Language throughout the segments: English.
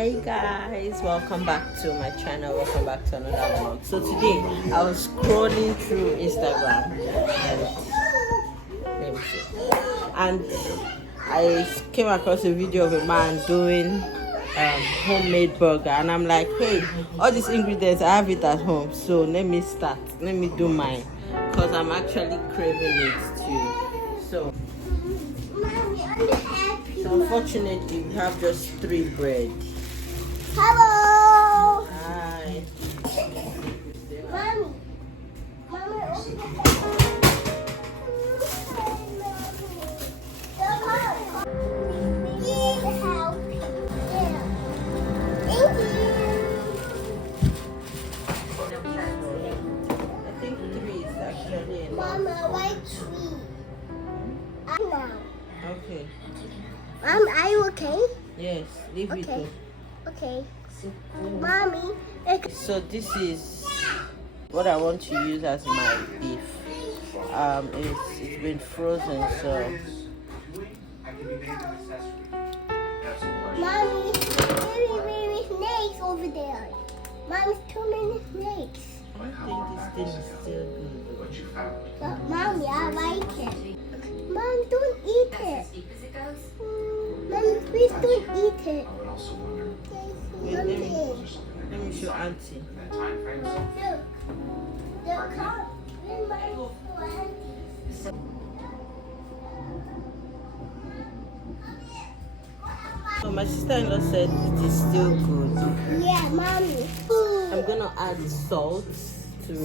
Hi guys, welcome back to my channel. Welcome back to another vlog. So today I was scrolling through Instagram and let me see, and I came across a video of a man doing homemade burger, and I'm like, hey, all these ingredients I have it at home, so let me do mine because I'm actually craving it too. So unfortunately, we have just 3 bread. Hello! Hi. Mommy. Mommy, open the We need help. Yeah. Thank you. I think 3 is actually enough. Mama, why 3? Now. Okay. Are you okay? Yes, leave it. Okay. Okay. Mommy. So this is what I want to use as my beef. It's been frozen, so. Mommy, baby snakes over there. Mommy, too many snakes. I think this thing is still good. But Mommy, I like it. Mom, don't eat it. Mommy, please don't eat it. Wait, let me show Auntie. So my sister-in-law said it is still good. Yeah, Mommy. I'm gonna add salt to it.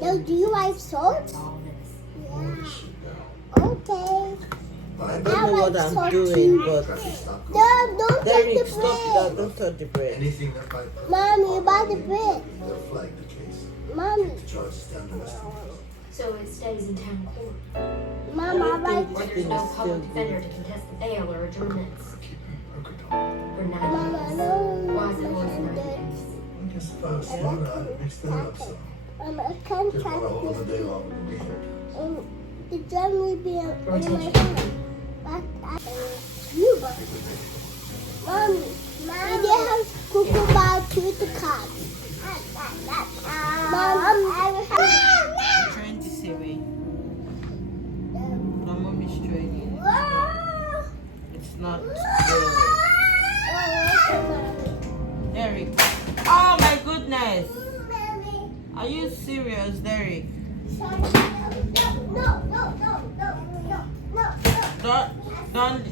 No, do you like salt? Yeah. Okay. I don't know what I'm doing, but No, don't touch Derek, the stop bread. that! Don't touch the bread. Anything that might put Mommy, about the bread. the flag the case. Mommy. Charge stand arrested. So it stays in town court, Mom, I like where there's no public defender to contest the bail or adjournments Keeping record on. for 90 Mama, days. no. Why is it more than 90 days? I guess if I was smart, I'd mix it up some. I can't Just touch want to hold the this. day long and be here. The drum will be in my hand. You but Mommy, we did have cucumber to the card. Mom, Trying this away. My mom is trying it. It's not good. Derek. Oh my goodness. Are you serious, Derek? Don't,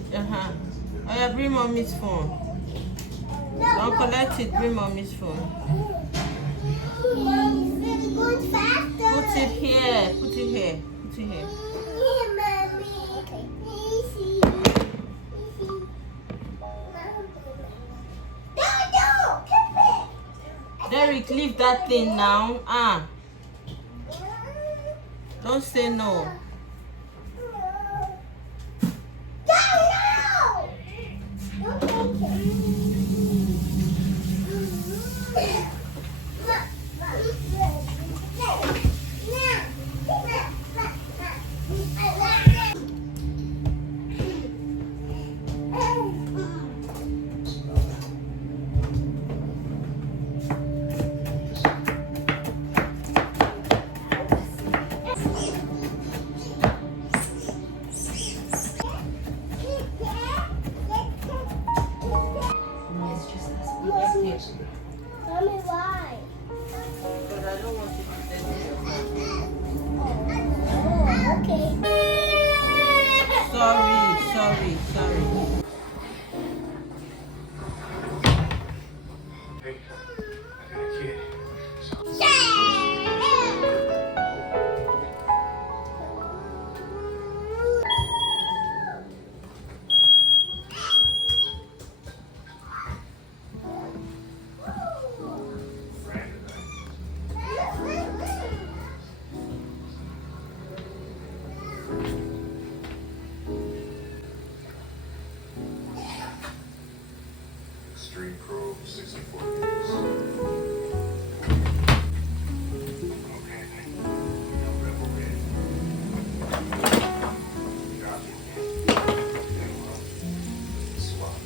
Oh yeah, bring mommy's phone. Don't collect it, bring mommy's phone. Put it here, put it here, put it here. Derek, leave that thing now. Don't say no. It's just us. Mommy, why? Because I don't want you to take it. Oh, okay. Sorry. Hey, I got a kid. Street Pro 64 years. Okay. No rebel red. Drop it. Swap.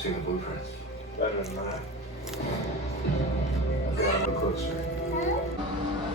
Seen the blueprints? Better than that. Okay, I'm a closer.